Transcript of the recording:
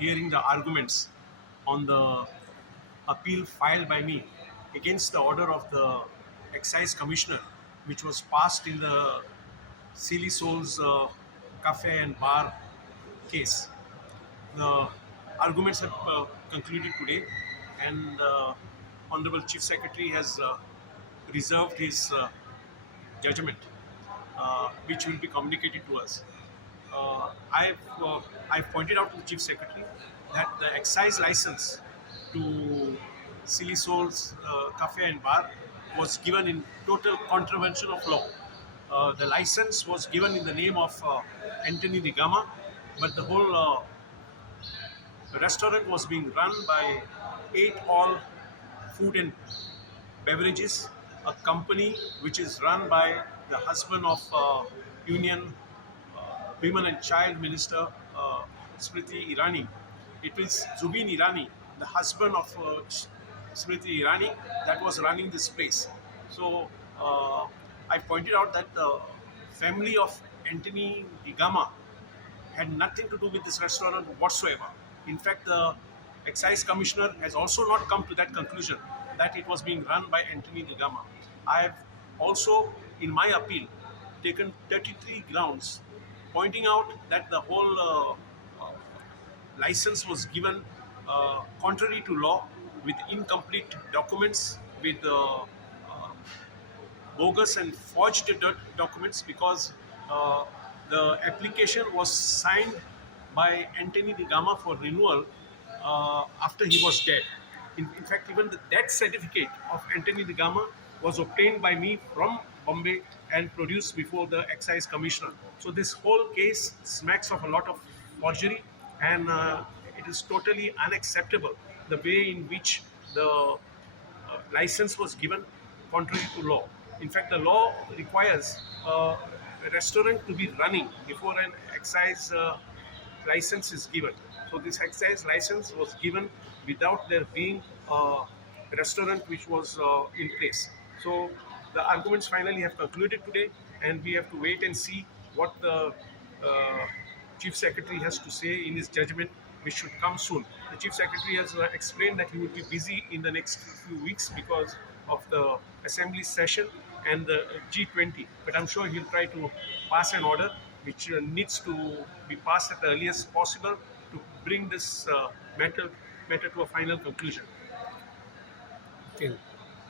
hearing the arguments on the appeal filed by me against the order of the excise commissioner, which was passed in the Silly Souls cafe and bar case. The arguments have concluded today, and Honorable Chief Secretary has reserved his judgment, which will be communicated to us. I've pointed out to the Chief Secretary that the excise license to Silly Souls Cafe and Bar was given in total contravention of law. The license was given in the name of Anthony de Gama, but the whole restaurant was being run by 8 All Food and Beverages, a company which is run by the husband of Union Women and Child Minister Smriti Irani. It is Zubin Irani, the husband of Smriti Irani, that was running this place. So I pointed out that the family of Anthony Gigama had nothing to do with this restaurant whatsoever. In fact, the excise commissioner has also not come to that conclusion that it was being run by Anthony Gigama. I have also, in my appeal, taken 33 grounds pointing out that the whole license was given contrary to law, with incomplete documents, with bogus and forged documents, because the application was signed by Anthony de Gama for renewal after he was dead. In fact, even the death certificate of Anthony de Gama was obtained by me from Bombay and produced before the excise commissioner. So this whole case smacks of a lot of forgery, and it is totally unacceptable the way in which the license was given contrary to law. In fact, the law requires a restaurant to be running before an excise license is given. So this excise license was given without there being a restaurant which was in place. So the arguments finally have concluded today, and we have to wait and see what the uh, Chief Secretary has to say in his judgment, which should come soon. The Chief Secretary has explained that he would be busy in the next few weeks because of the Assembly session and the G20. But I'm sure he'll try to pass an order which needs to be passed at the earliest possible to bring this matter to a final conclusion. Okay.